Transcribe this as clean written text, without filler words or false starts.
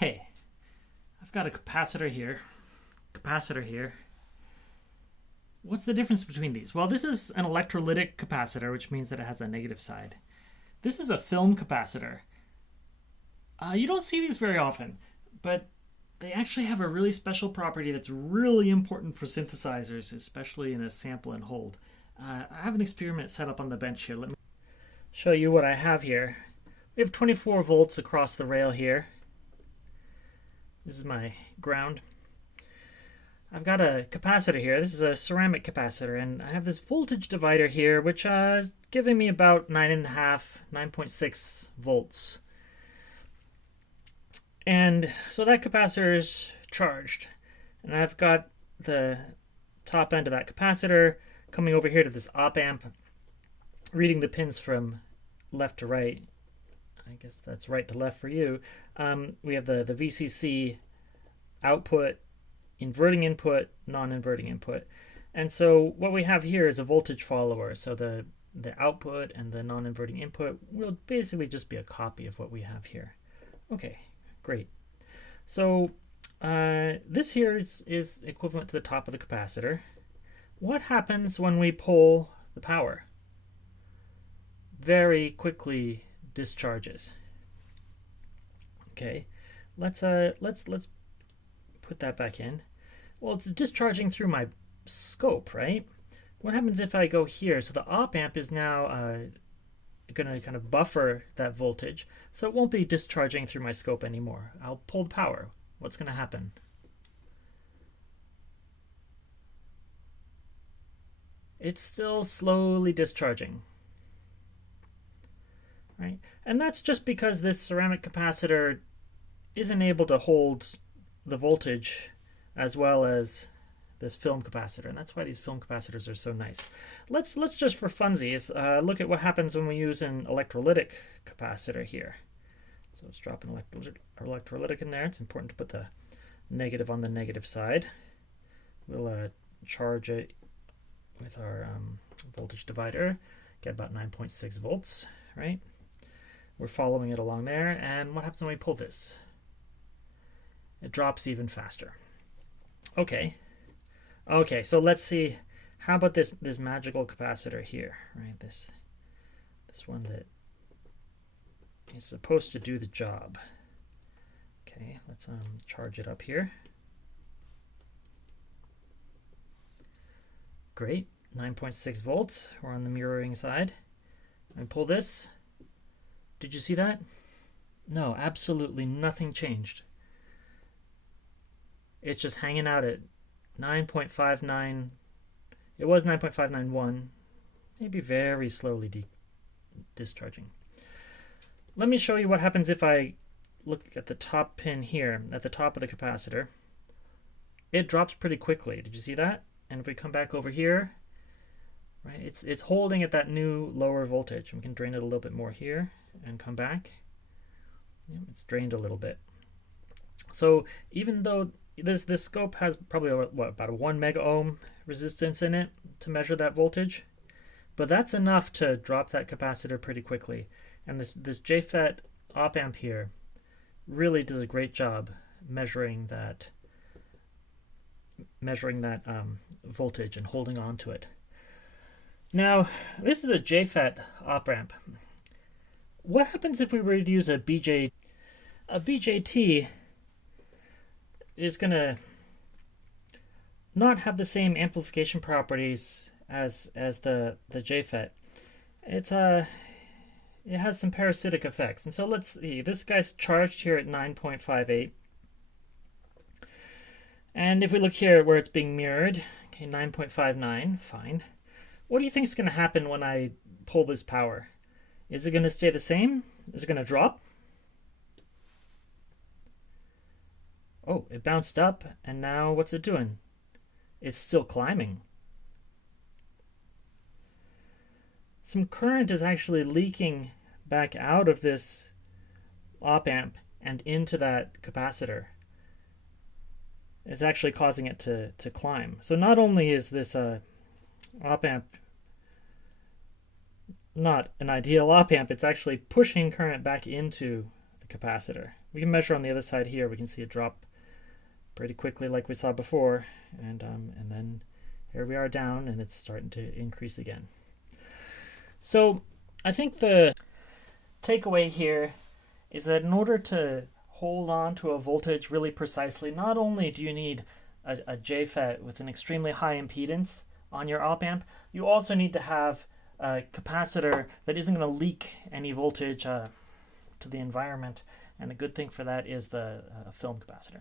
Hey, I've got a capacitor here. What's the difference between these? Well, this is an electrolytic capacitor, which means that it has a negative side. This is a film capacitor. You don't see these very often, but they actually have a really special property that's really important for synthesizers, especially in a sample and hold. I have an experiment set up on the bench here. Let me show you what I have here. We have 24 volts across the rail here. This is my ground. I've got a capacitor here. This is a ceramic capacitor, and I have this voltage divider here, which is giving me about 9.6 volts. And so that capacitor is charged, and I've got the top end of that capacitor coming over here to this op amp, reading the pins from left to right. I guess that's right to left for you. We have the VCC output, inverting input, non-inverting input. And so what we have here is a voltage follower. So the output and the non-inverting input will basically just be a copy of what we have here. Okay, great. So this here is equivalent to the top of the capacitor. What happens when we pull the power? Very quickly discharges. Okay, let's put that back in. Well, it's discharging through my scope, right? What happens if I go here? So the op amp is now going to kind of buffer that voltage, so it won't be discharging through my scope anymore. I'll pull the power. What's going to happen? It's still slowly discharging. Right? And that's just because this ceramic capacitor isn't able to hold the voltage as well as this film capacitor, and that's why these film capacitors are so nice. Let's just for funsies look at what happens when we use an electrolytic capacitor here. So let's drop an electrolytic in there. It's important to put the negative on the negative side. We'll charge it with our voltage divider, get about 9.6 volts, right? We're following it along there, and what happens when we pull this? It drops even faster. Okay, so let's see, how about this magical capacitor here, right? This one that is supposed to do the job. Okay, let's charge it up here. Great, 9.6 volts. We're on the mirroring side. And pull this. Did you see that? No, absolutely nothing changed. It's just hanging out at 9.59. It was 9.591. Maybe very slowly discharging. Let me show you what happens if I look at the top pin here, at the top of the capacitor. It drops pretty quickly. Did you see that? And if we come back over here, right, it's holding at that new lower voltage. We can drain it a little bit more here and come back. Yeah, it's drained a little bit. So even though this scope has probably about a 1 mega ohm resistance in it to measure that voltage, but that's enough to drop that capacitor pretty quickly. And this JFET op amp here really does a great job measuring that voltage and holding on to it. Now, this is a JFET op amp. What happens if we were to use a BJT? A BJT is going to not have the same amplification properties as the JFET. It has some parasitic effects. And so let's see, this guy's charged here at 9.58. And if we look here where it's being mirrored, okay, 9.59, fine. What do you think is going to happen when I pull this power? Is it going to stay the same? Is it going to drop? Oh, it bounced up, and now what's it doing? It's still climbing. Some current is actually leaking back out of this op amp and into that capacitor. It's actually causing it to climb. So not only is this op amp not an ideal op amp, it's actually pushing current back into the capacitor. We can measure on the other side here. We can see it drop pretty quickly like we saw before, and then here we are down, and it's starting to increase again. So I think the takeaway here is that in order to hold on to a voltage really precisely, not only do you need a JFET with an extremely high impedance on your op amp, you also need to have a capacitor that isn't going to leak any voltage to the environment. And a good thing for that is the film capacitor.